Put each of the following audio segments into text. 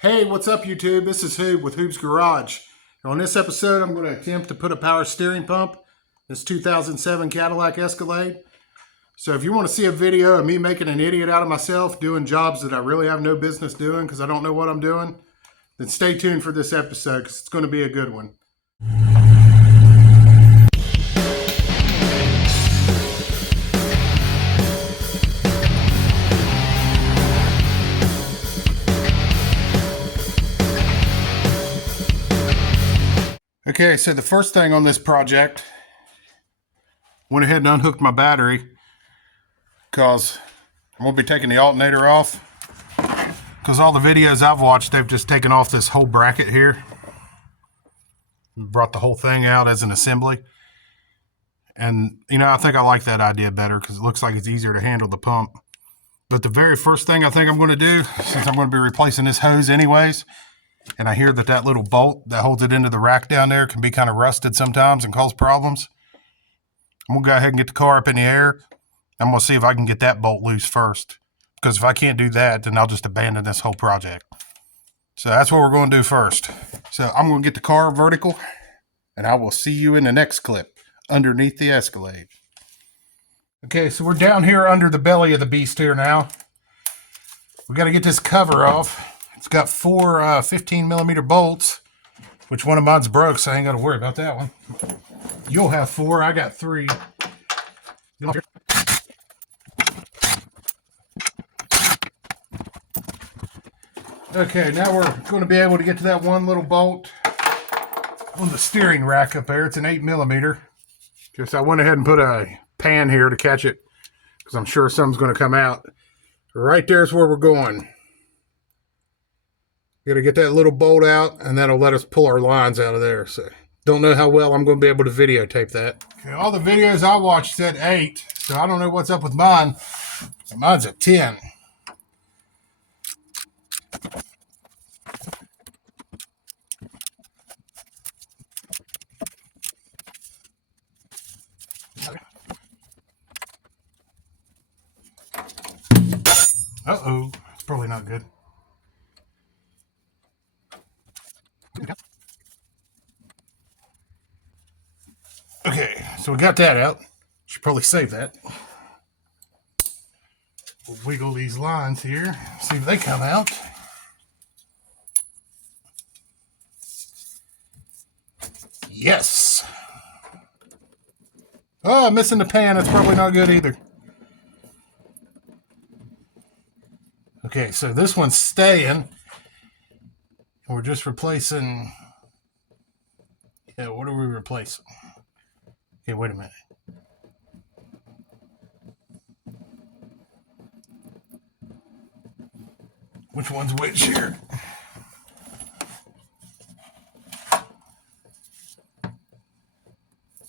Hey, what's up YouTube? This is Hoob with Hoob's Garage. On this episode, I'm going to attempt to put a power steering pump. This 2007 Cadillac Escalade. So if you want to see a video of me making an idiot out of myself, doing jobs that I really have no business doing because I don't know what I'm doing, then stay tuned for this episode because it's going to be a good one. Okay, so the first thing on this project, went ahead and unhooked my battery because I'm going to be taking the alternator off because all the videos I've watched, they've just taken off this whole bracket here. Brought the whole thing out as an assembly. And, you know, I think I like that idea better because it looks like it's easier to handle the pump. But the very first thing I think I'm going to do, since I'm going to be replacing this hose anyways, and I hear that little bolt that holds it into the rack down there can be kind of rusted sometimes and cause problems. I'm going to go ahead and get the car up in the air. I'm going to see if I can get that bolt loose first. Because if I can't do that, then I'll just abandon this whole project. So that's what we're going to do first. So I'm going to get the car vertical, and I will see you in the next clip underneath the Escalade. Okay, so we're down here under the belly of the beast here now. We got to get this cover off. It's got four 15mm bolts, which one of mine's broke, so I ain't got to worry about that one. You'll have four. I got three. Okay, now we're going to be able to get to that one little bolt on the steering rack up there. It's an 8mm. Just I went ahead and put a pan here to catch it because I'm sure something's going to come out. Right there's where we're going. Got to get that little bolt out, and that'll let us pull our lines out of there. So, don't know how well I'm going to be able to videotape that. Okay, all the videos I watched said 8, so I don't know what's up with mine. Mine's a 10. Uh-oh, it's probably not good. Okay, so we got that out. Should probably save that. We'll wiggle these lines here, see if they come out. Yes. Oh, I'm missing the pan. That's probably not good either. Okay, so this one's staying. We're just replacing. Yeah, what are we replacing? Okay, wait a minute. Which one's which here?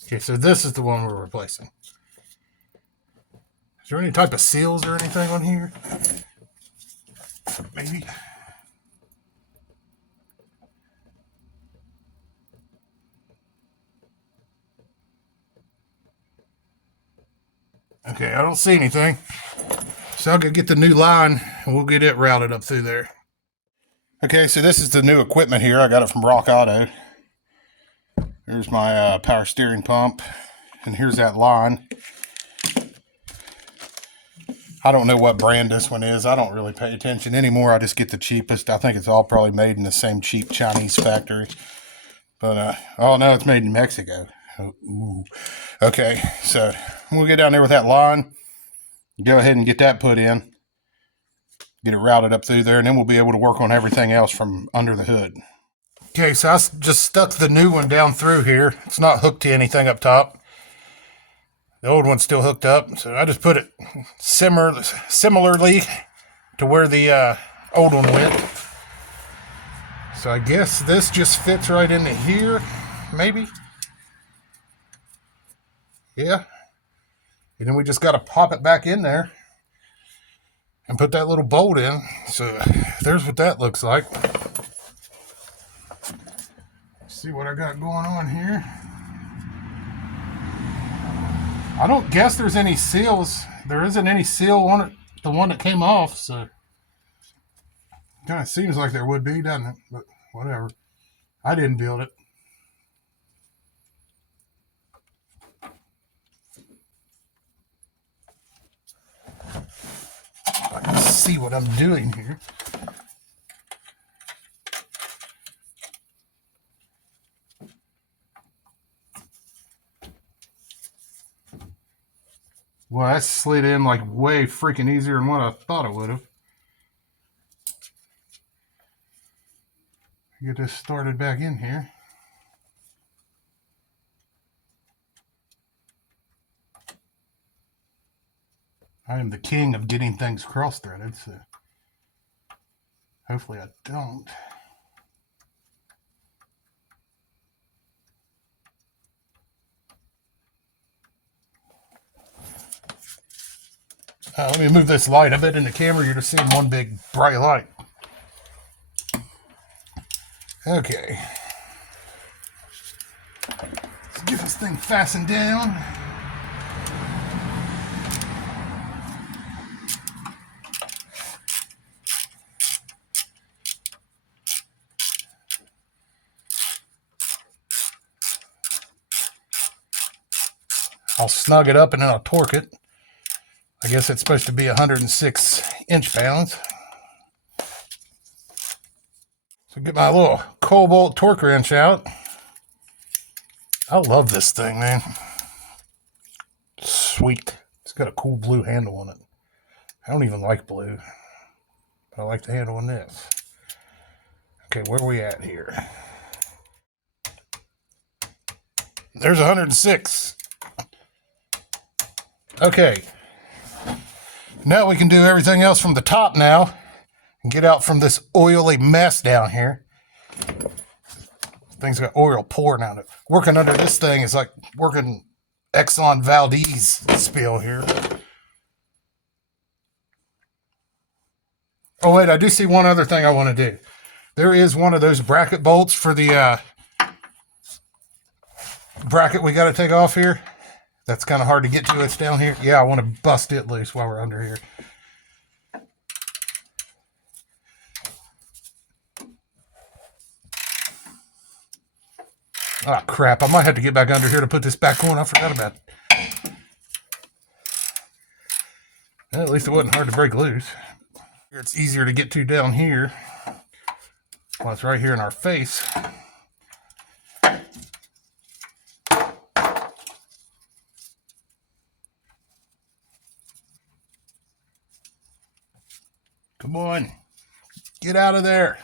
Okay, so this is the one we're replacing. Is there any type of seals or anything on here? Maybe. Okay, I don't see anything. So I'll go get the new line and we'll get it routed up through there. Okay, so this is the new equipment here. I got it from Rock Auto. There's my power steering pump. And here's that line. I don't know what brand this one is. I don't really pay attention anymore. I just get the cheapest. I think it's all probably made in the same cheap Chinese factory. But, oh no, it's made in Mexico. Oh, ooh. Okay, so we'll get down there with that line. Go ahead and get that put in. Get it routed up through there, and then we'll be able to work on everything else from under the hood. Okay, so I just stuck the new one down through here. It's not hooked to anything up top. The old one's still hooked up, so I just put it similarly to where the old one went. So I guess this just fits right into here, maybe. Yeah. And then we just got to pop it back in there and put that little bolt in. So there's what that looks like. See what I got going on here. I don't guess there's any seals. There isn't any seal on it, the one that came off, so Kind of seems like there would be, doesn't it? But whatever. I didn't build it. I can see what I'm doing here. Well, that slid in like way freaking easier than what I thought it would have. Get this started back in here. I am the king of getting things cross-threaded, so hopefully I don't. Let me move this light a bit in the camera. You're just seeing one big bright light. Okay. Let's get this thing fastened down. I'll snug it up and then I'll torque it. I guess it's supposed to be 106 inch-pounds. So get my little Cobalt torque wrench out. I love this thing, man. Sweet. It's got a cool blue handle on it. I don't even like blue, but I like the handle on this. Okay, where are we at here? There's 106. Okay. Now we can do everything else from the top now and get out from this oily mess down here. Thing's got oil pouring out of it. Working under this thing is like working Exxon Valdez spill here. Oh wait, I do see one other thing I want to do. There is one of those bracket bolts for the bracket we got to take off here. That's kind of hard to get to. It's down here. Yeah, I want to bust it loose while we're under here. Oh, crap. I might have to get back under here to put this back on. I forgot about it. Well, at least it wasn't hard to break loose. It's easier to get to down here. Well, it's right here in our face. Come on. Get out of there.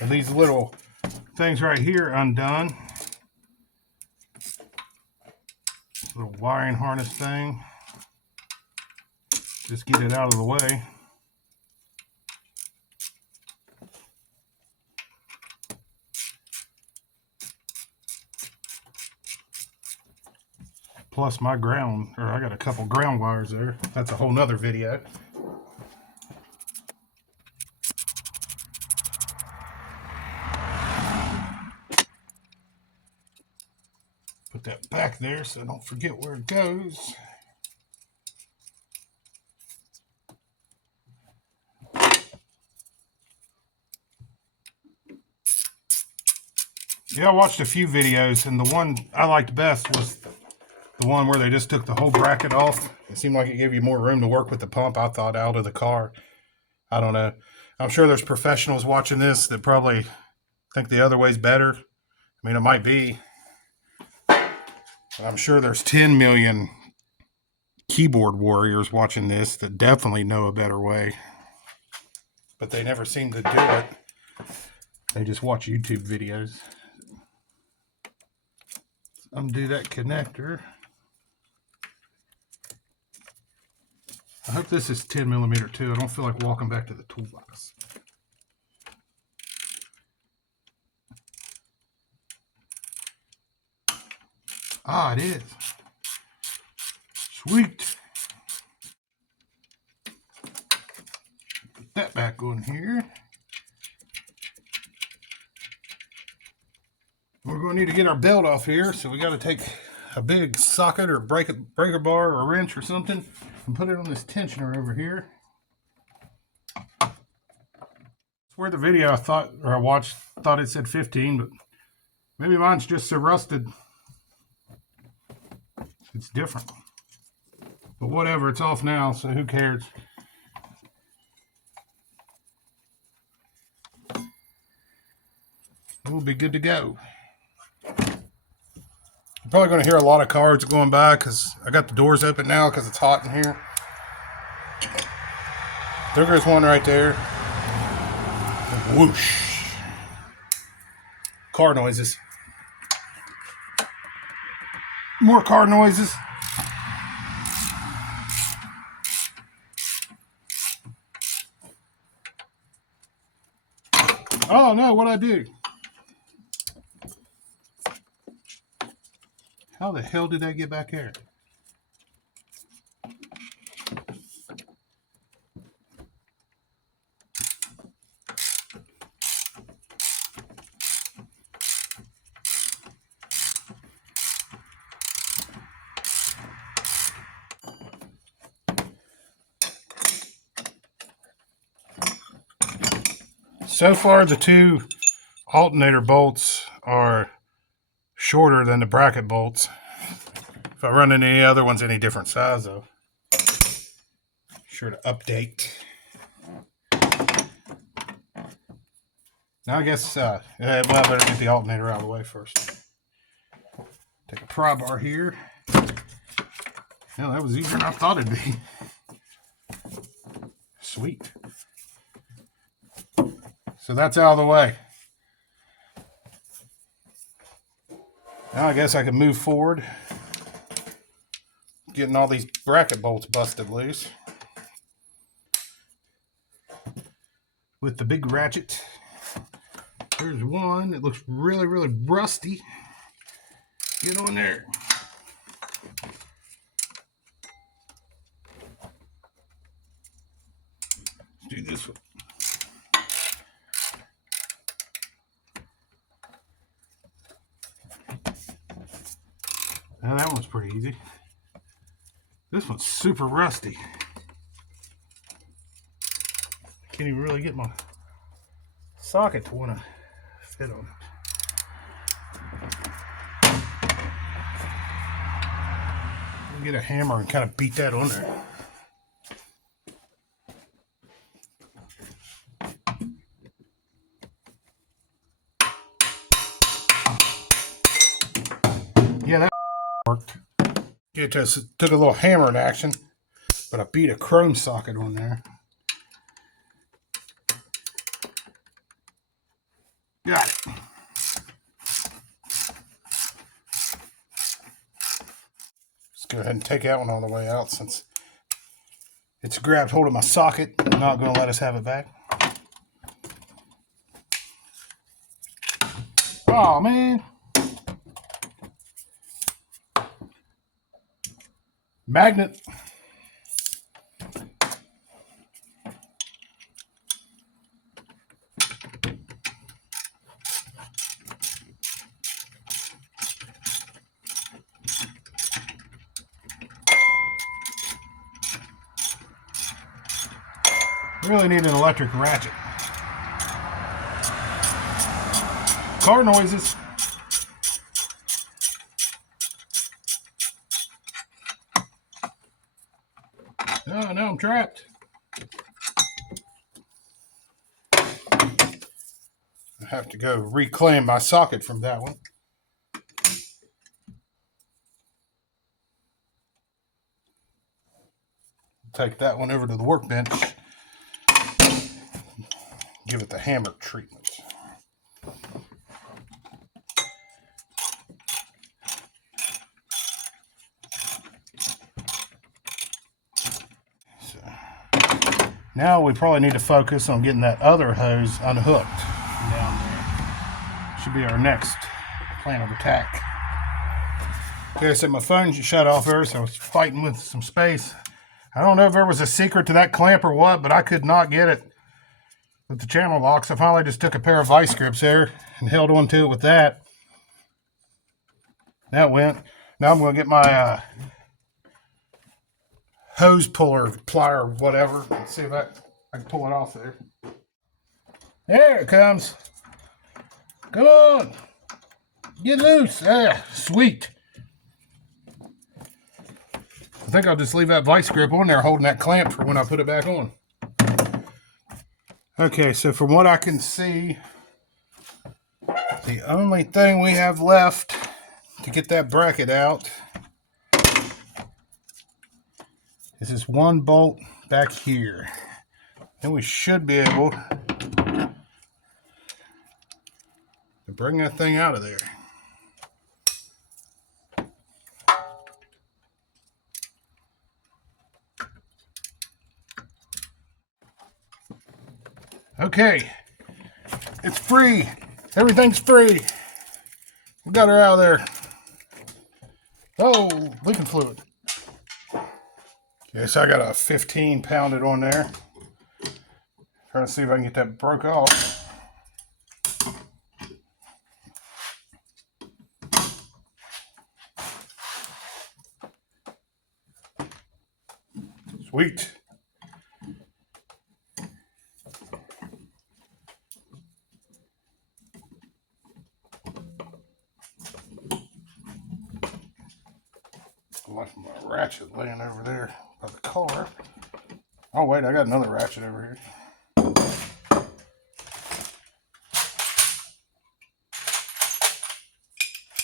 And these little things right here undone. Little wiring harness thing. Just get it out of the way. Plus my ground, or I got a couple ground wires there. That's a whole nother video. Put that back there so I don't forget where it goes. Yeah, I watched a few videos, and the one I liked best was the one where they just took the whole bracket off. It seemed like it gave you more room to work with the pump, I thought, out of the car. I don't know. I'm sure there's professionals watching this that probably think the other way's better. I mean, it might be. I'm sure there's 10 million keyboard warriors watching this that definitely know a better way. But they never seem to do it. They just watch YouTube videos. Undo that connector. I hope this is 10 millimeter too. I don't feel like walking back to the toolbox. Ah, it is. Sweet. Put that back on here. We're going to need to get our belt off here, so we got to take a big socket or breaker bar or a wrench or something and put it on this tensioner over here. It's where the video I watched thought it said 15, but maybe mine's just so rusted. It's different. But whatever, it's off now, so who cares? We'll be good to go. You're probably going to hear a lot of cars going by because I got the doors open now because it's hot in here. There goes one right there. Whoosh. Car noises. More car noises. Oh no, what'd I do? How the hell did I get back here? So far, the two alternator bolts are shorter than the bracket bolts. If I run into any other ones any different size, though, sure to update. Now I guess, well, I better get the alternator out of the way first. Take a pry bar here. Yeah, that was easier than I thought it'd be. Sweet. So that's out of the way. Now I guess I can move forward. Getting all these bracket bolts busted loose. With the big ratchet. There's one. It looks really, really rusty. Get on there. Let's do this one. Now that one's pretty easy. This one's super rusty. I can't even really get my socket to want to fit on it. I'll get a hammer and kind of beat that on there. Yeah, that worked. It just took a little hammer in action, but I beat a chrome socket on there. Got it. Let's go ahead and take that one all the way out since it's grabbed hold of my socket. I'm not going to let us have it back. Oh, man. Magnet. Really need an electric ratchet. Car noises. Oh, no, I'm trapped. I have to go reclaim my socket from that one. Take that one over to the workbench. Give it the hammer treatment. So, now we probably need to focus on getting that other hose unhooked down there. Should be our next plan of attack. Okay, so my phone shut off there, so I was fighting with some space. I don't know if there was a secret to that clamp or what, but I could not get it with the channel locks. I finally just took a pair of vice grips there and held on to it with that. That went. Now I'm going to get my hose puller, plier, whatever. Let's see if I can pull it off there. There it comes. Come on. Get loose. There. Sweet. I think I'll just leave that vice grip on there holding that clamp for when I put it back on. Okay, so from what I can see, the only thing we have left to get that bracket out is this one bolt back here. Then we should be able to bring that thing out of there. Okay, it's free. Everything's free. We got her out of there. Oh, leaking fluid. Okay, so I got a 15 pounded on there. Trying to see if I can get that broke off. Sweet. I left my ratchet laying over there by the car. Oh wait, I got another ratchet over here.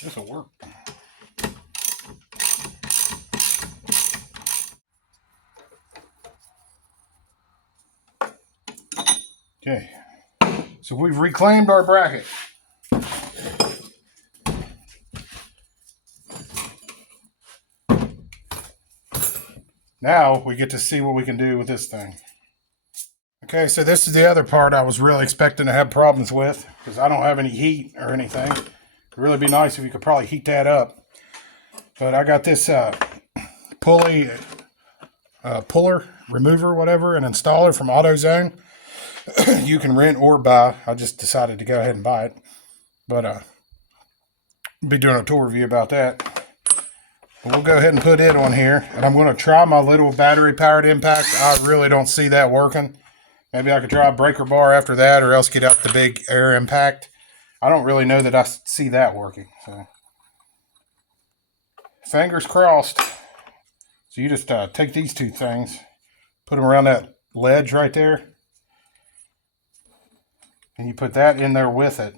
This'll work. Okay, so we've reclaimed our bracket. Now we get to see what we can do with this thing. Okay, so this is the other part I was really expecting to have problems with because I don't have any heat or anything. It'd really be nice if you could probably heat that up. But I got this pulley, puller, remover, whatever, an installer from AutoZone. You can rent or buy. I just decided to go ahead and buy it. But I'll be doing a tour review about that. But we'll go ahead and put it on here. And I'm going to try my little battery-powered impact. I really don't see that working. Maybe I could try a breaker bar after that or else get out the big air impact. I don't really know that I see that working. So, fingers crossed. So you just take these two things, put them around that ledge right there. And you put that in there with it.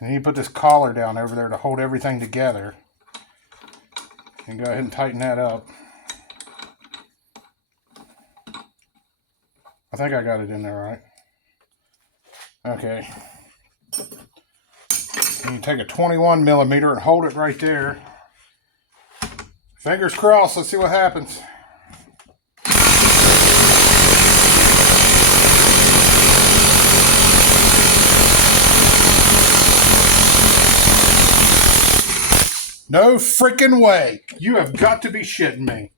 And you put this collar down over there to hold everything together. And go ahead and tighten that up. I think I got it in there right. Okay. And you take a 21 millimeter and hold it right there. Fingers crossed, let's see what happens. No freaking way. You have got to be shitting me.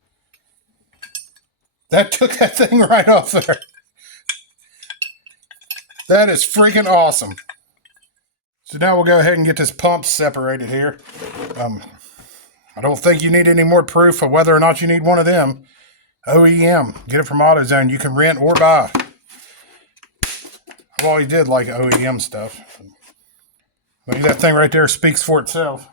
That took that thing right off there. That is freaking awesome. So now we'll go ahead and get this pump separated here. I don't think you need any more proof of whether or not you need one of them. OEM. Get it from AutoZone. You can rent or buy. I've always did like OEM stuff. Maybe that thing right there speaks for itself.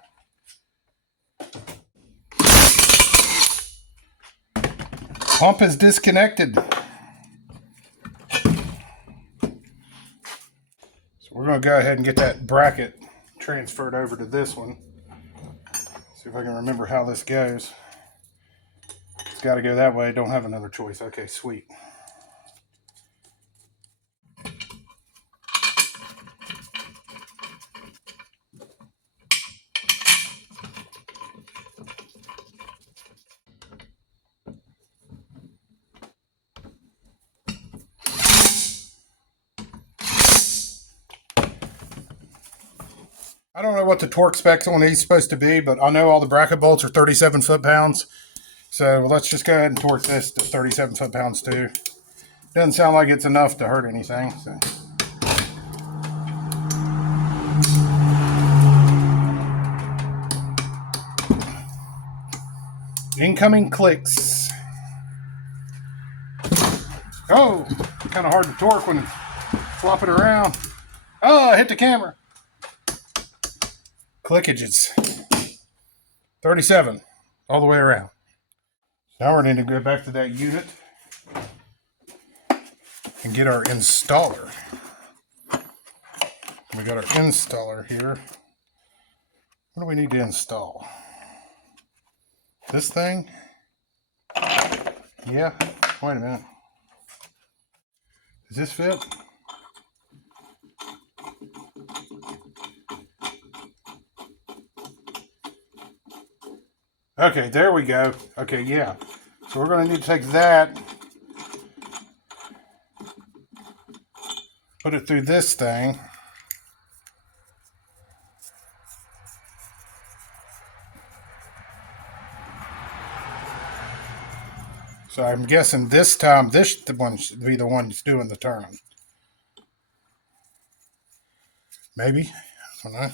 Pump is disconnected. So we're going to go ahead and get that bracket transferred over to this one. See if I can remember how this goes. It's got to go that way. Don't have another choice. Okay, sweet. I don't know what the torque specs on these is supposed to be, but I know all the bracket bolts are 37 foot-pounds. So let's just go ahead and torque this to 37 foot-pounds too. Doesn't sound like it's enough to hurt anything. So. Incoming clicks. Oh, kind of hard to torque when flopping around. Oh, I hit the camera. Clickages. 37 all the way around. Now we need to go back to that unit and get our installer. We got our installer here. What do we need to install? This thing? Yeah. Wait a minute. Does this fit? Okay, there we go. Okay, yeah. So we're going to need to take that, put it through this thing. So I'm guessing this time this one should be the one that's doing the turning. Maybe. I don't know.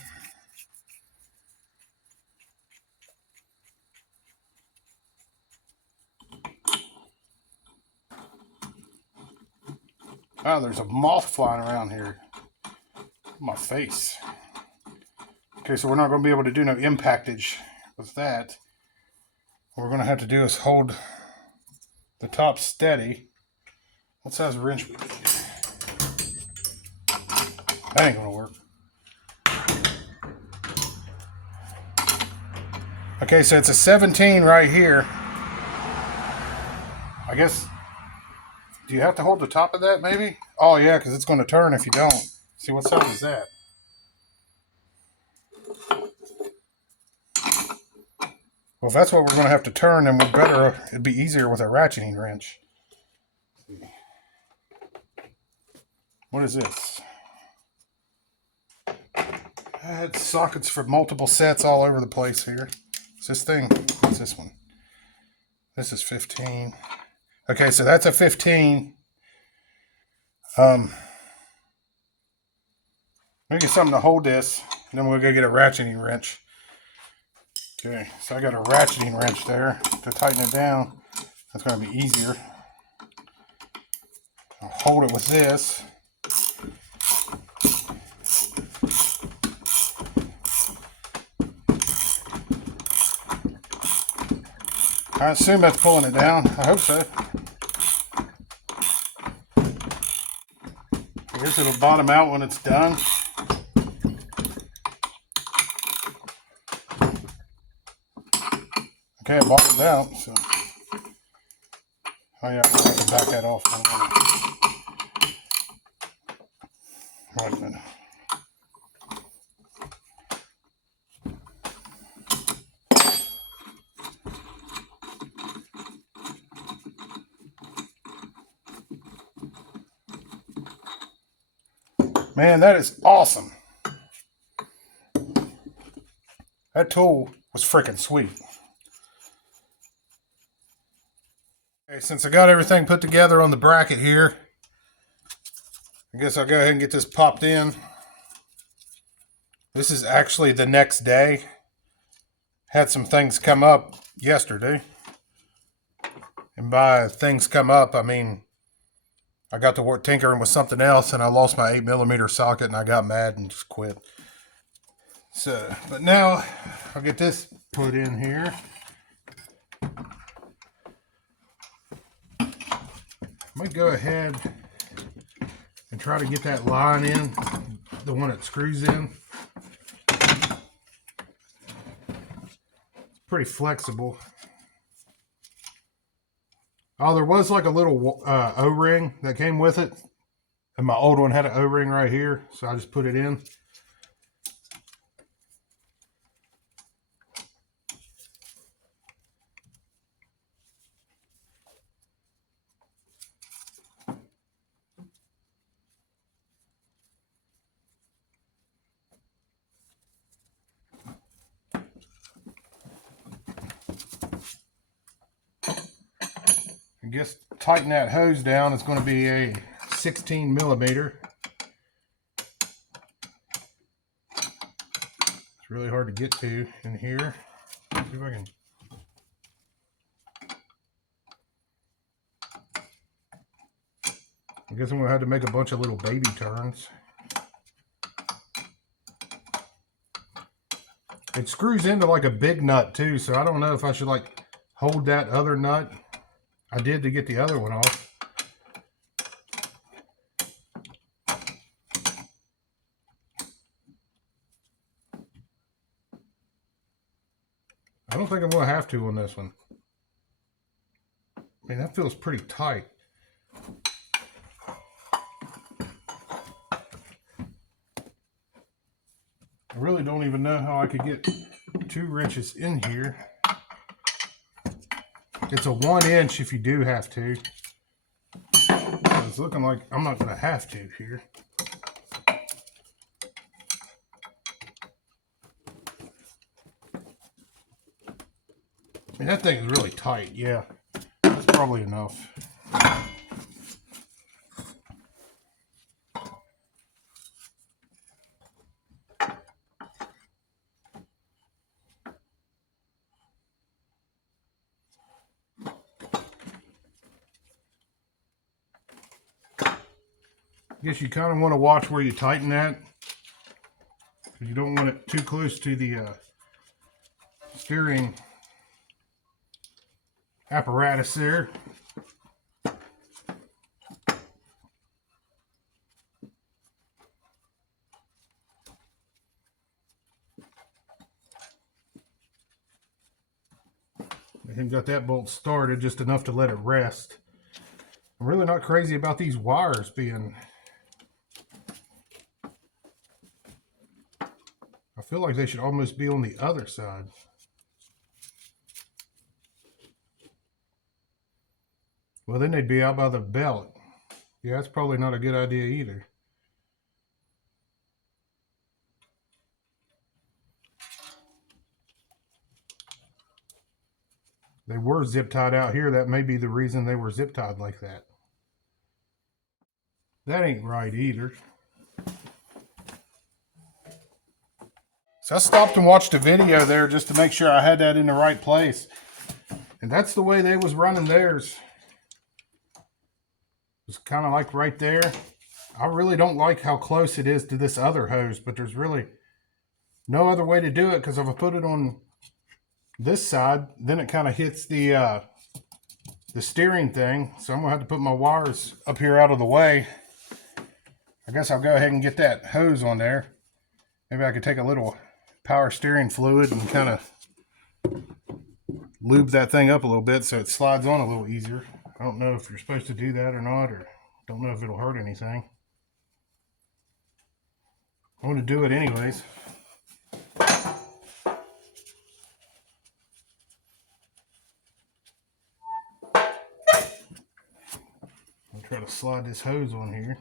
Oh, there's a moth flying around here. My face. Okay, so we're not going to be able to do no impactage with that. What we're going to have to do is hold the top steady. What size wrench we need? That ain't going to work. Okay, so it's a 17 right here. I guess, do you have to hold the top of that maybe? Oh yeah, because it's going to turn if you don't. See, what size is that? Well, if that's what we're going to have to turn, then we're better, it'd be easier with a ratcheting wrench. What is this? It's sockets for multiple sets all over the place here. It's this thing. What's this one? This is 15. Okay, so that's a 15. Let me get something to hold this, and then we'll go get a ratcheting wrench. Okay, so I got a ratcheting wrench there to tighten it down. That's going to be easier. I'll hold it with this. I assume that's pulling it down. I hope so. I guess it'll bottom out when it's done. Okay, it bottomed out, so. Oh yeah, we'll have to back that off. Wait a minute. Man, that is awesome. That tool was freaking sweet. Okay, since I got everything put together on the bracket here, I guess I'll go ahead and get this popped in. This is actually the next day. Had some things come up yesterday. And by things come up, I mean, I got to work tinkering with something else and I lost my 8mm socket and I got mad and just quit. So, but now I'll get this put in here. I might go ahead and try to get that line in, the one that screws in. It's pretty flexible. Oh, there was like a little O-ring that came with it. And my old one had an O-ring right here. So I just put it in. I guess tighten that hose down. It's going to be a 16mm. It's really hard to get to in here. Let's see if I can. I guess I'm going to have to make a bunch of little baby turns. It screws into like a big nut too, so I don't know if I should like hold that other nut. I did to get the other one off. I don't think I'm going to have to on this one. I mean, that feels pretty tight. I really don't even know how I could get 2 wrenches in here. It's a 1 inch if you do have to. It's looking like I'm not going to have to here. I mean, that thing is really tight. Yeah, that's probably enough. I guess you kind of want to watch where you tighten that, because you don't want it too close to the steering apparatus there. And got that bolt started just enough to let it rest. I'm really not crazy about these wires being... I feel like they should almost be on the other side. Well, then they'd be out by the belt. Yeah, that's probably not a good idea either. They were zip tied out here. That may be the reason they were zip tied like that. That ain't right either. So I stopped and watched a video there just to make sure I had that in the right place. And that's the way they was running theirs. It's kind of like right there. I really don't like how close it is to this other hose, but there's really no other way to do it, because if I put it on this side, then it kind of hits the steering thing. So I'm gonna have to put my wires up here out of the way. I guess I'll go ahead and get that hose on there. Maybe I could take a little power steering fluid and kind of lube that thing up a little bit so it slides on a little easier. I don't know if you're supposed to do that or not, or don't know if it'll hurt anything. I want to do it anyways. I'll try to slide this hose on here.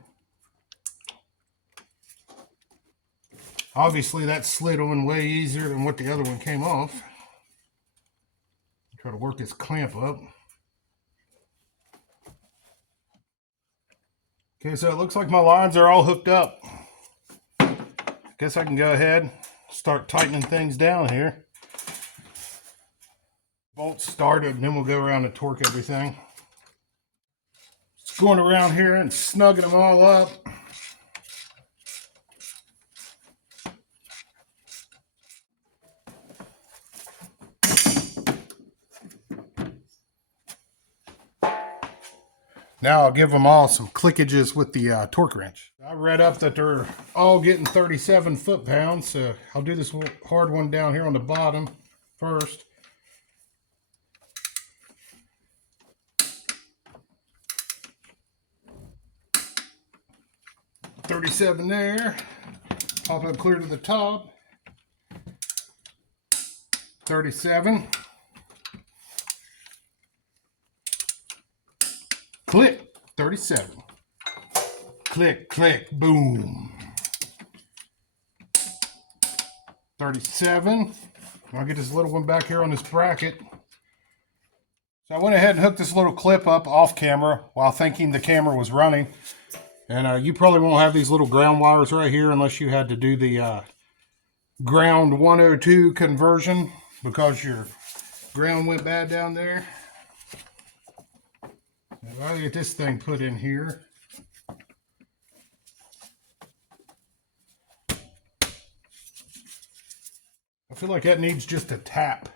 Obviously that slid on way easier than what the other one came off. Try to work this clamp up. Okay, so it looks like my lines are all hooked up. Guess I can go ahead and start tightening things down here. Bolts started, and then we'll go around and torque everything. Just going around here and snugging them all up. Now I'll give them all some clickages with the torque wrench. I read up that they're all getting 37 foot-pounds, so I'll do this hard one down here on the bottom first. $37 there. Pop it up clear to the top. 37. Click, 37. Click, click, boom. 37. I'll get this little one back here on this bracket. So I went ahead and hooked this little clip up off camera while thinking the camera was running. And you probably won't have these little ground wires right here unless you had to do the ground 102 conversion because your ground went bad down there. If I get this thing put in here, feel like that needs just a tap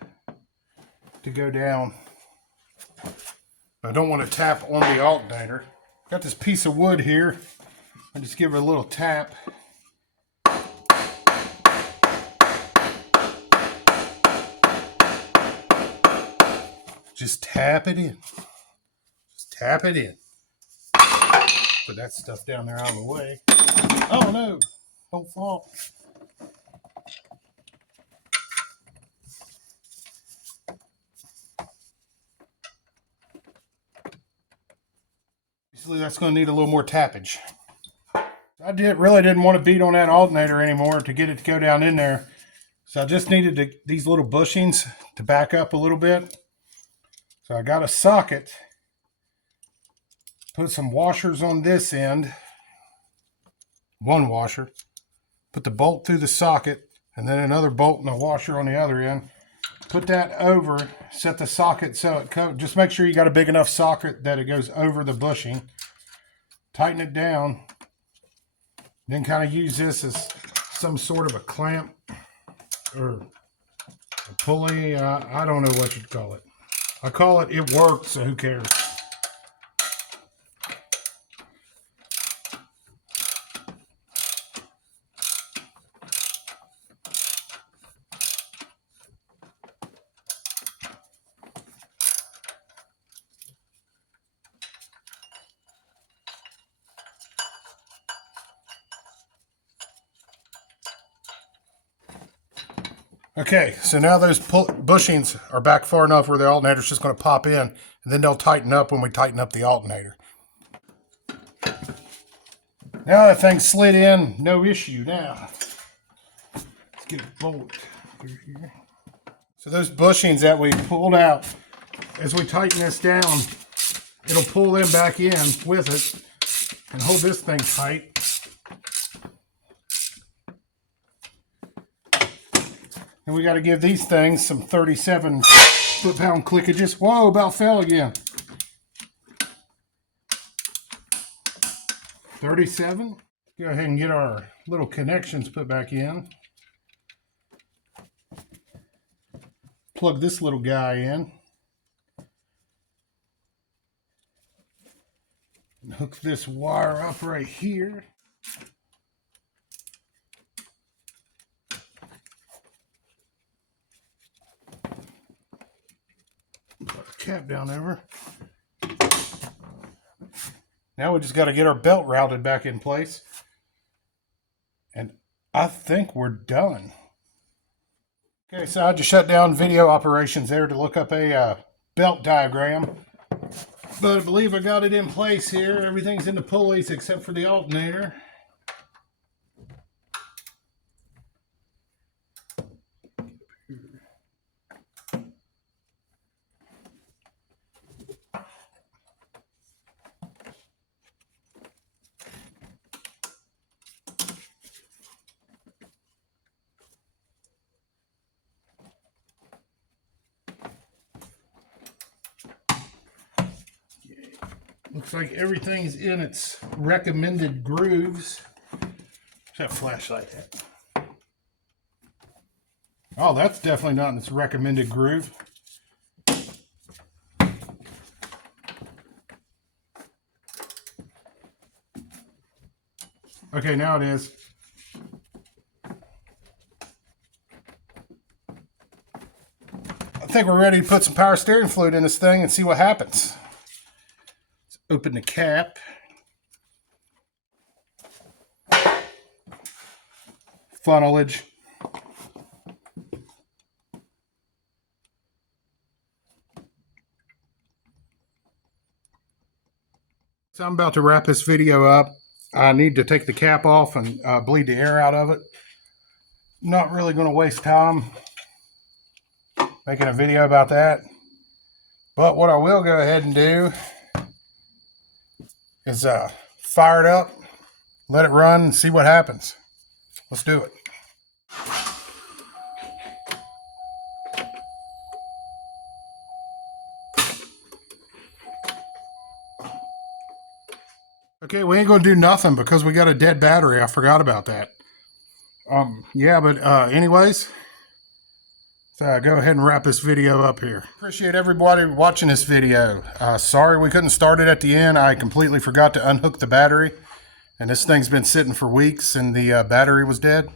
to go down. I don't want to tap on the alternator. Got this piece of wood here. I just give it a little tap. Just tap it in. Just tap it in. Put that stuff down there out of the way. Oh no, don't fall. Basically, that's going to need a little more tappage. I really didn't want to beat on that alternator anymore to get it to go down in there. So I just needed these little bushings to back up a little bit. So I got a socket. Put some washers on this end. One washer. Put the bolt through the socket. And then another bolt and a washer on the other end. Put that over. Set the socket so it comes. Just make sure you got a big enough socket that it goes over the bushing. Tighten it down. Then kind of use this as some sort of a clamp or a pulley. I don't know what you'd call it. I call it, it works, so who cares? Okay, so now those bushings are back far enough where the alternator's just going to pop in, and then they'll tighten up when we tighten up the alternator. Now that thing's slid in, no issue now. Let's get a bolt through here. So those bushings that we pulled out, as we tighten this down, it'll pull them back in with it and hold this thing tight. And we got to give these things some 37 foot-pound clickages. Whoa, about fell again. 37. Go ahead and get our little connections put back in. Plug this little guy in. And hook this wire up right here. Cap down over. Now we just got to get our belt routed back in place. And I think we're done. Okay, so I just shut down video operations there to look up a belt diagram. But I believe I got it in place here. Everything's in the pulleys except for the alternator. Looks like everything's in its recommended grooves. What's that flashlight at? Oh, that's definitely not in its recommended groove. Okay, now it is. I think we're ready to put some power steering fluid in this thing and see what happens. Open the cap. Funnelage. So I'm about to wrap this video up. I need to take the cap off and bleed the air out of it. Not really going to waste time making a video about that. But what I will go ahead and do is fire it up, let it run, and see what happens. Let's do it. Okay, we ain't gonna do nothing because we got a dead battery. I forgot about that. Yeah, but anyways, So go ahead and wrap this video up here. Appreciate everybody watching this video. Sorry we couldn't start it at the end. I completely forgot to unhook the battery. And this thing's been sitting for weeks and the battery was dead.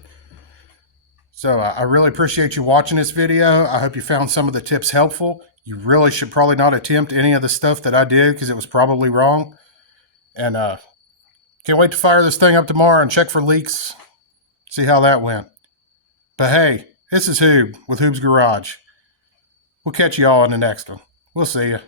So I really appreciate you watching this video. I hope you found some of the tips helpful. You really should probably not attempt any of the stuff that I did because it was probably wrong. And can't wait to fire this thing up tomorrow and check for leaks. See how that went. But hey, this is Hoob with Hoob's Garage. We'll catch you all in the next one. We'll see you.